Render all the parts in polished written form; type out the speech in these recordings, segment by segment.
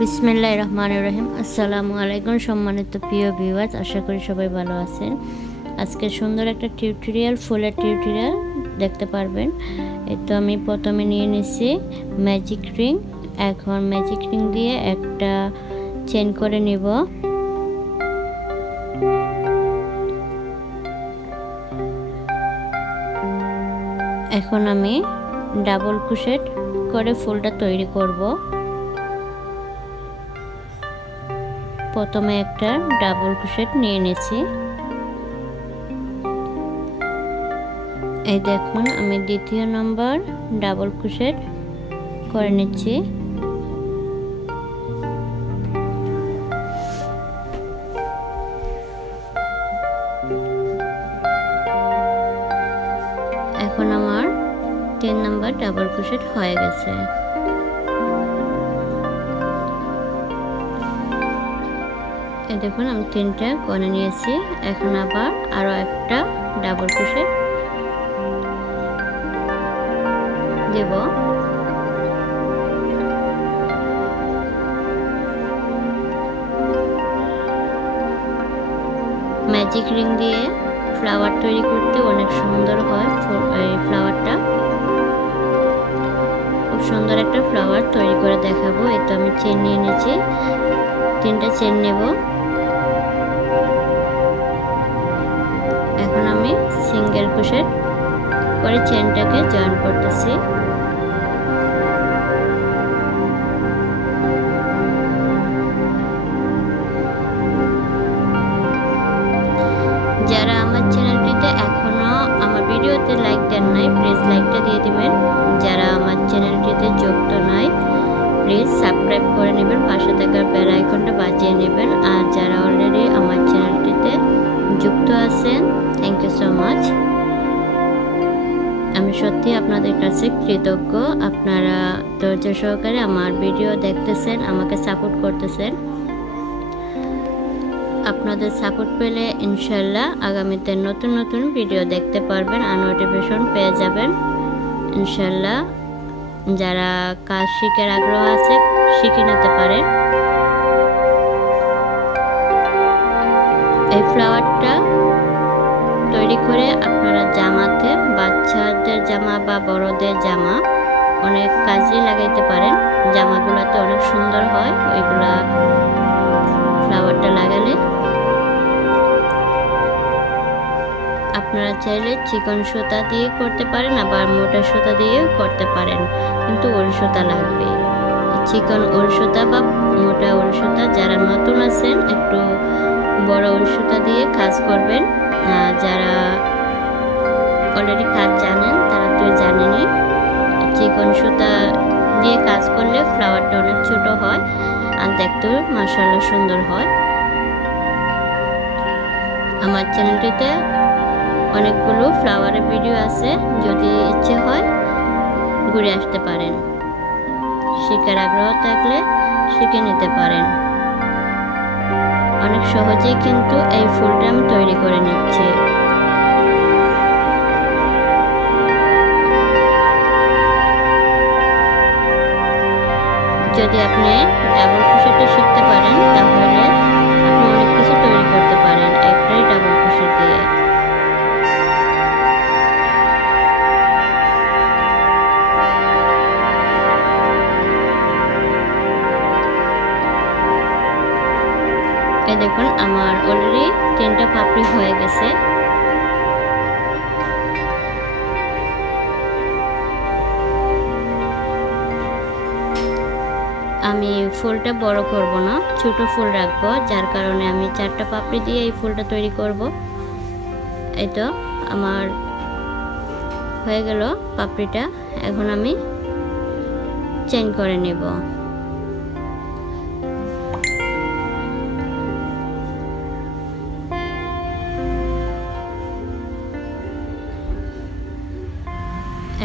বিসমিল্লাহির রহমানির রহিম। আসসালামু আলাইকুম সম্মানিত প্রিয় ভিউয়ার্স, আশা করি সবাই ভালো আছেন। আজকে সুন্দর একটা টিউটোরিয়াল, ফুলের টিউটোরিয়াল দেখতে পারবেন। এই তো আমি প্রথমে নিয়ে নিয়েছি ম্যাজিক রিং। এখন ম্যাজিক রিং দিয়ে একটা চেন করে নিব। এখন আমি ডাবল ক্রোশেট করে ফুলটা তৈরি করব। প্রথমে একটা ডাবল ক্রোশেট নিয়ে নিয়েছি। এই দেখুন, আমি দ্বিতীয় নম্বর ডাবল ক্রোশেট করে নিচ্ছি। এখন আমার 3 নম্বর ডাবল ক্রোশেট হয়ে গেছে। এই দেখুন, আমি 3টা করে নিয়েছি। এখন আবার আরো একটা ডাবল ক্রোশেট দেব। ম্যাজিক রিং দিয়ে ফ্লাওয়ার তৈরি করতে অনেক সুন্দর হয়। এই ফ্লাওয়ারটা খুব সুন্দর একটা ফ্লাওয়ার তৈরি করে দেখাবো। এই তো আমি চেন নিয়ে নিয়েছি, 3টা চেন নেব। এখন আমি সিঙ্গেল ক্রোশেট করে চেনটাকে জয়েন করতেছি। যারা আমার চ্যানেলটিতে এখনো আমার ভিডিওতে লাইক দেন নাই, প্লিজ লাইকটা দিয়ে দিবেন। যারা আমার চ্যানেলটিতে যুক্ত নাই, প্লিজ সাবস্ক্রাইব করে নেবেন, পাশে থাকা বেল আইকনটা বাজিয়ে নেবেন। আর যারা অলরেডি আমার চ্যানেলটিতে যুক্ত আছেন, থ্যাংক ইউ সো মাচ। আমি সত্যি আপনাদের কাছে কৃতজ্ঞ। আপনারা ধৈর্য সহকারে আমার ভিডিও দেখতেছেন, আমাকে সাপোর্ট করতেছেন। আপনাদের সাপোর্ট পেলে ইনশাল্লাহ আগামীতে নতুন নতুন ভিডিও দেখতে পারবেন আর নোটিফিকেশন পেয়ে যাবেন ইনশাল্লাহ। যারা কাজ শিখার আগ্রহ আছে, শিখে নিতে পারেন। এই ফ্লাওয়ারটা তৈরি করে আপনারা জামাতে, বাচ্চাদের জামা বা বড়দের জামা অনেক কাজে লাগাইতে পারেন। জামাগুলোতে অনেক সুন্দর হয় ওইগুলা ফ্লাওয়ারটা লাগালে। আপনারা চাইলে চিকন সুতা দিয়ে করতে পারেন, আবার মোটা সুতা দিয়েও করতে পারেন, কিন্তু উল সুতা লাগবে। চিকন উল সুতা বা মোটা উল সুতা, যারা নতুন আছেন একটু বড় উল সুতা দিয়ে কাজ করবেন। যারা অলরেডি কাজ জানেন তারা তো জানেনই, চিকন সুতা দিয়ে কাজ করলে ফ্লাওয়ারটা অনেক ছোট হয় আর দেখতেও মাশাআল্লাহ সুন্দর হয়। আমার চ্যানেলটিতে অনেকগুলো ফ্লাওয়ারের ভিডিও আছে, যদি ইচ্ছে হয় ঘুরে আসতে পারেন। শিখার আগ্রহ থাকলে শিখে নিতে পারেন। অনেক সহজেই কিন্তু এই ফুলটা আমি তৈরি করে নিচ্ছি। যদি আপনি ডাবল ক্রোশেটটা শিখতে পারেন, তাহলে আপনি অনেক কিছু তৈরি করতে পারেন একটাই ডাবল ক্রোশেট দিয়ে। এই দেখুন, আমার অলরেডি 3টা পাপড়ি হয়ে গেছে। আমি ফুলটা বড় করব না, ছোট ফুল রাখবো, যার কারণে আমি 4টা পাপড়ি দিয়ে এই ফুলটা তৈরি করব। এই তো আমার হয়ে গেল পাপড়িটা। এখন আমি চেইন করে নেব।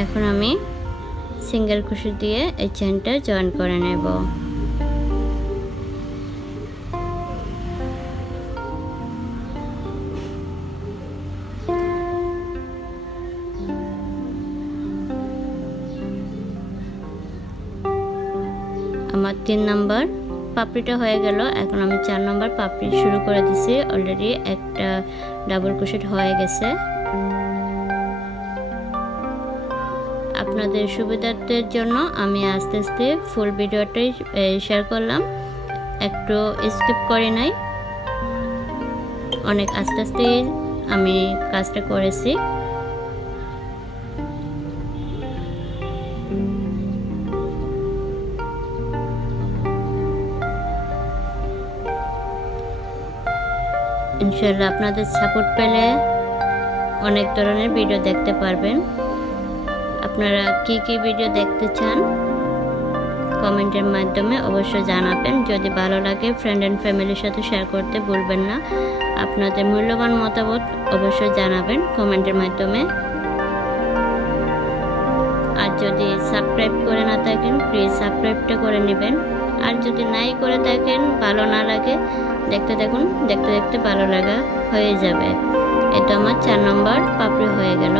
এখন আমি সিঙ্গেল ক্রোশেট দিয়ে এই চেনটা জয়েন করে নেব। আমার 3 নাম্বার পাপড়িটা হয়ে গেল। এখন আমি 4 নম্বর পাপড়ি শুরু করে দিছি। অলরেডি একটা ডাবল ক্রোশেট হয়ে গেছে। আপনাদের সুবিধার্থের জন্য আমি আস্তে আস্তে ফুল ভিডিওটাই শেয়ার করলাম, একটু স্কিপ করে নাই। অনেক আস্তে আস্তে আমি কাজটা করেছি। ইনশাআল্লাহ আপনাদের সাপোর্ট পেলে অনেক ধরনের ভিডিও দেখতে পারবেন। আপনারা কি কি ভিডিও দেখতে চান কমেন্টের মাধ্যমে অবশ্যই জানাবেন। যদি ভালো লাগে ফ্রেন্ড এন্ড ফ্যামিলির সাথে শেয়ার করতে ভুলবেন না। আপনাদের মূল্যবান মতামত অবশ্যই জানাবেন কমেন্টের মাধ্যমে। আর যদি সাবস্ক্রাইব করে না থাকেন প্লিজ সাবস্ক্রাইবটা করে নেবেন। আর যদি নাই করে থাকেন, ভালো না লাগে, দেখতে দেখুন, দেখতে দেখতে ভালো লাগা হয়ে যাবে। এটা আমার 4 নম্বর পাপড়ি হয়ে গেল।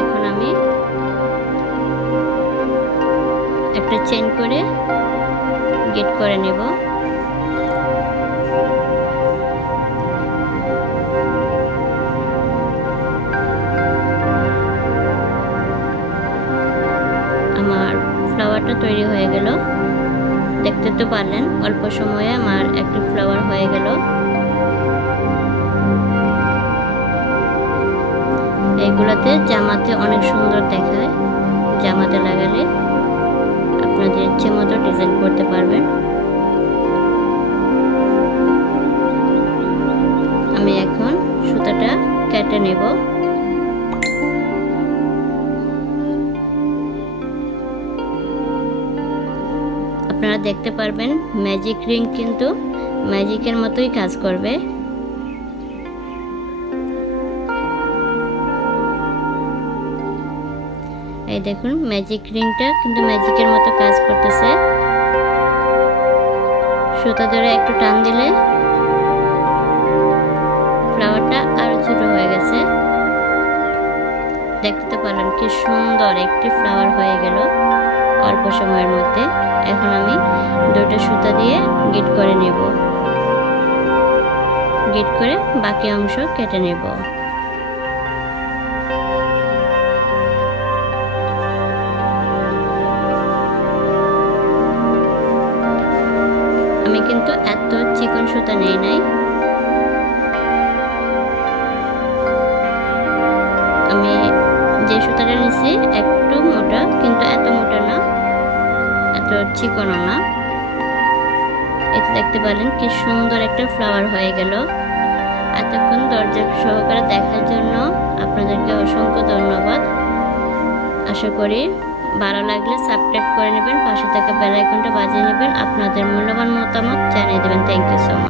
এখন আমি একটা চেইন করে গিট করে নেব। আমার ফ্লাওয়ারটা তৈরি হয়ে গেল। দেখতে তো পারলেন অল্প সময়ে আমার একটা ফ্লাওয়ার হয়ে গেল। এইগুলাতে জামাতে অনেক সুন্দর দেখায়। জামাতে লাগালে আপনাদের ইচ্ছে মতো ডিজাইন করতে পারবেন। আমি এখন সুতাটা কেটে নেব। আপনারা দেখতে পারবেন ম্যাজিক রিং কিন্তু ম্যাজিকের মতোই কাজ করবে। এই দেখুন ম্যাজিক রিংটা কিন্তু ম্যাজিকের মতো কাজ করতেছে। সুতা ধরে একটু টান দিলে ফ্লাওয়ারটা আরো ছোট হয়ে গেছে। দেখতে পারলেন কি সুন্দর একটি ফ্লাওয়ার হয়ে গেল অল্প সময়ের মধ্যে। এখন আমি দুটো সুতা দিয়ে গিট করে নেব। গিট করে বাকি অংশ কেটে নেব। আমি কিন্তু এত চিকন সুতা নেই নাই। আমি যে সুতাটা নিছি একটু মোটা, কিন্তু এত মোটা না, এত চিকনও না। এতে দেখতে পারলেন কি সুন্দর একটা ফ্লাওয়ার হয়ে গেল। এতক্ষণ ধৈর্য সহকারে দেখার জন্য আপনাদেরকে অসংখ্য ধন্যবাদ। আশা করি ভালো লাগলে সাবস্ক্রাইব করে নেবেন, পাশে থাকা বেল আইকনটা বাজিয়ে নেবেন। আপনাদের মূল্যবান মতামত জানিয়ে দেবেন। Thank you so much.